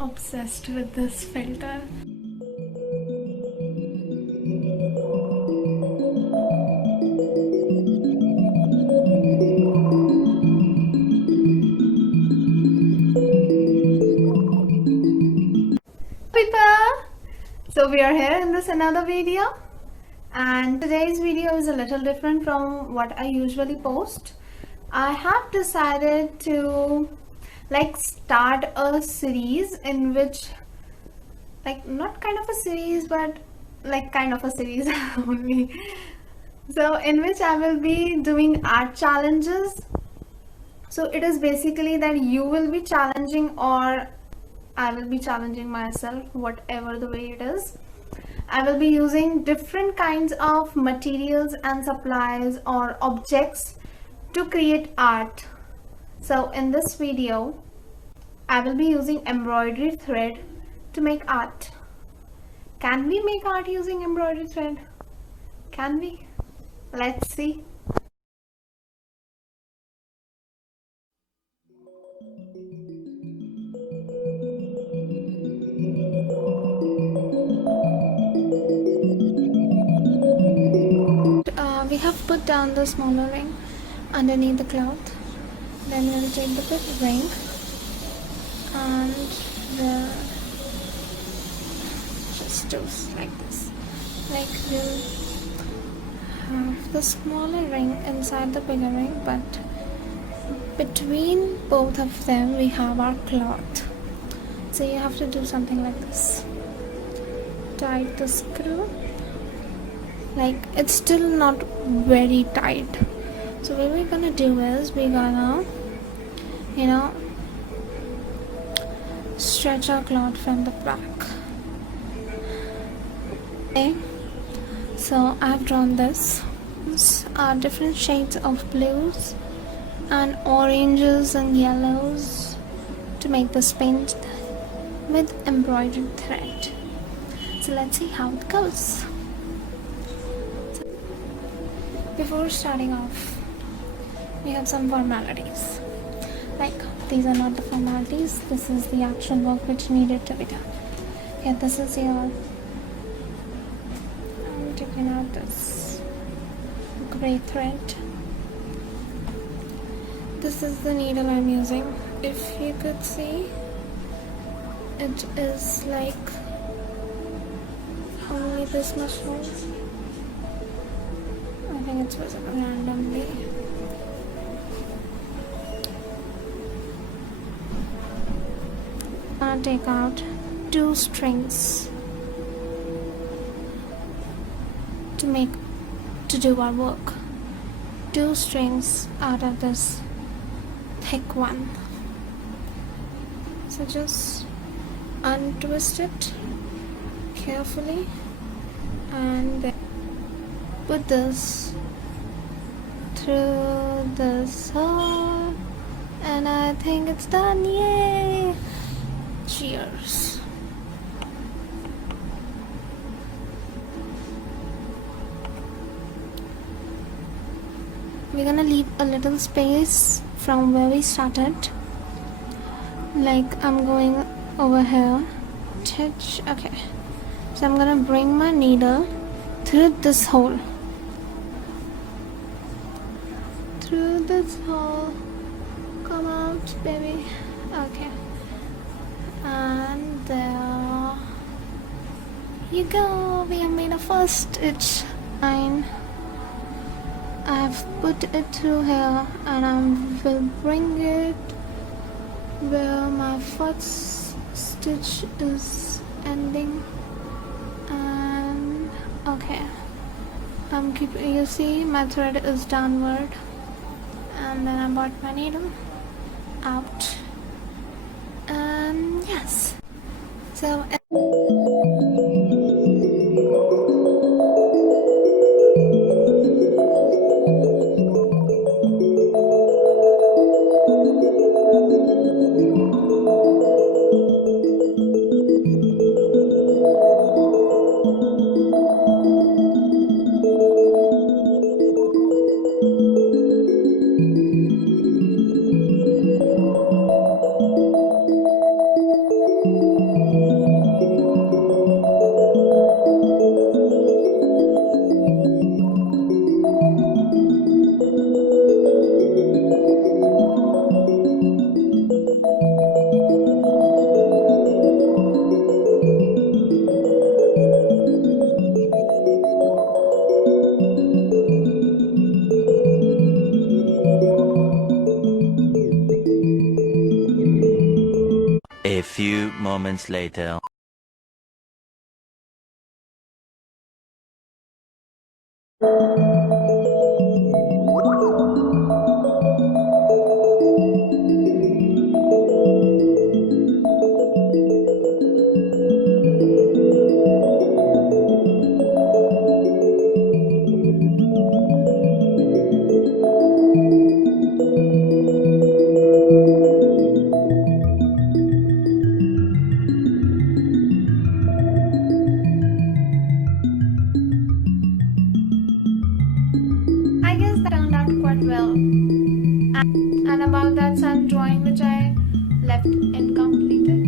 obsessed with this filter. People! So we are here in this another video, and today's video is a little different from what I usually post. I have decided to start a series in which not kind of a series but kind of a series only. So in which I will be doing art challenges. So it is basically that you will be challenging or I will be challenging myself, whatever the way it is. I will be using different kinds of materials and supplies or objects to create art. So in this video, I will be using embroidery thread to make art. Can we make art using embroidery thread? Can we? Let's see. We have put down the smaller ring underneath the cloth. Then we'll take the big ring and we'll just do like this. We'll have the smaller ring inside the bigger ring, but between both of them we have our cloth. So you have to do something like this. Tight the screw. It's still not very tight. So what we're gonna do is we're gonna stretch our cloth from the back. Okay, so I've drawn this. These are different shades of blues and oranges and yellows to make this paint with embroidery thread. So let's see how it goes. Before starting off, we have some formalities. These are not the formalities, this is the actual work which needed to be done. Yeah, this is your... I'm taking out this grey thread. This is the needle I'm using. If you could see, it is only this much long. I think it's visible randomly. I'm gonna take out 2 strings to do our work. 2 strings out of this thick one. So just untwist it carefully and then put this through this hole, and I think it's done. Yay! Cheers. We're gonna leave a little space from where we started. I'm going over here. Okay. So I'm gonna bring my needle through this hole. Through this hole. Come out, baby. Okay. And there you go. We have made a first stitch. Fine. I've put it through here and I will bring it where my first stitch is ending. And okay, you see my thread is downward, and then I brought my needle out, and yes, so few moments later. I guess that turned out quite well. And about that sun drawing which I left incompleted.